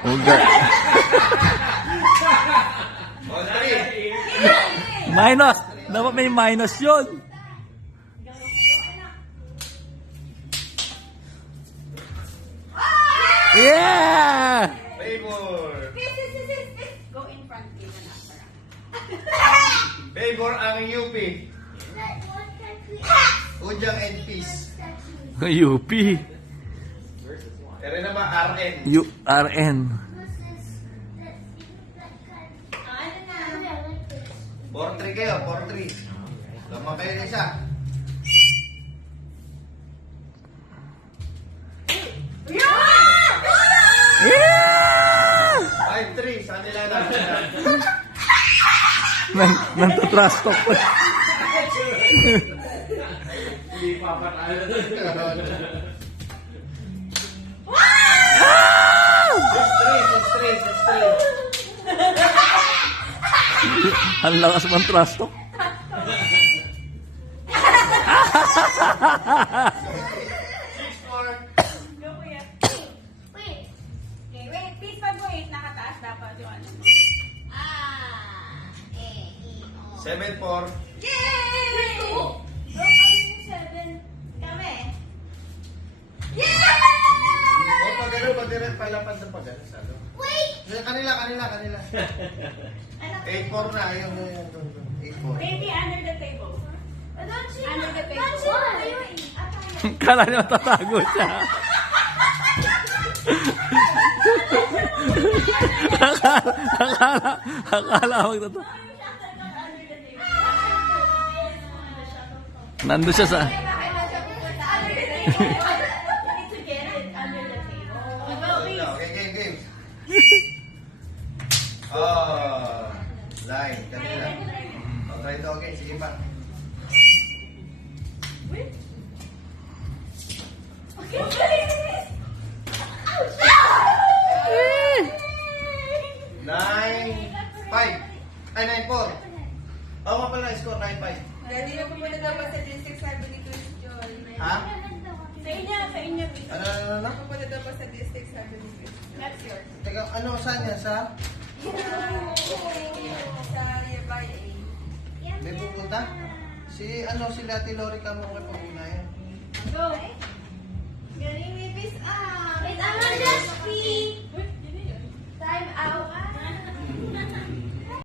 Uga. Minus. Dapat may minus yun. Yeah! Favor. Go in front, please. Favor ang UP. Ujang and Peace. UP. Pero naman RN. URN. Ano na? 4-3 kayo, 4-3. Lamang kayo na isa. Yeah! 5-3, sa nila na. Nantatrash talk pa. Hindi pa patalo. 6-3. Ang lakas man trash talk. Go, kuya. Wait. Okay, wait. Please, pag wait, nakataas dapat yung ano. 7-4. Yay! Go kami yung 7. Kami. Yay! O, pag-gano'n, palapad na pag-gano'n. Salo. Wait! Kanila. Ano? 8-4 na, yung 8-4. Maybe under the table. Under the table. Kala niya tatago siya. Akala magtatago. Nandun siya sa... Okay, game. Line, kanila. Try to okay, sige pa. Nine, 5. Ay, 9-4. Oo nga pala, score 9-5. Hindi na pumunta dapat sa district, sabi ni Chris John. Ha? Sa inyo. Ano? Pupunta dapat sa district, sabi ni Chris John. That's yours. Teka, ano, saan yan? Sa? Sa nearby May pupunta? Si Ate Lori ka mo kay Pag-unayan. Go. Galing ni Bis Wait, I'm on the screen. Time out.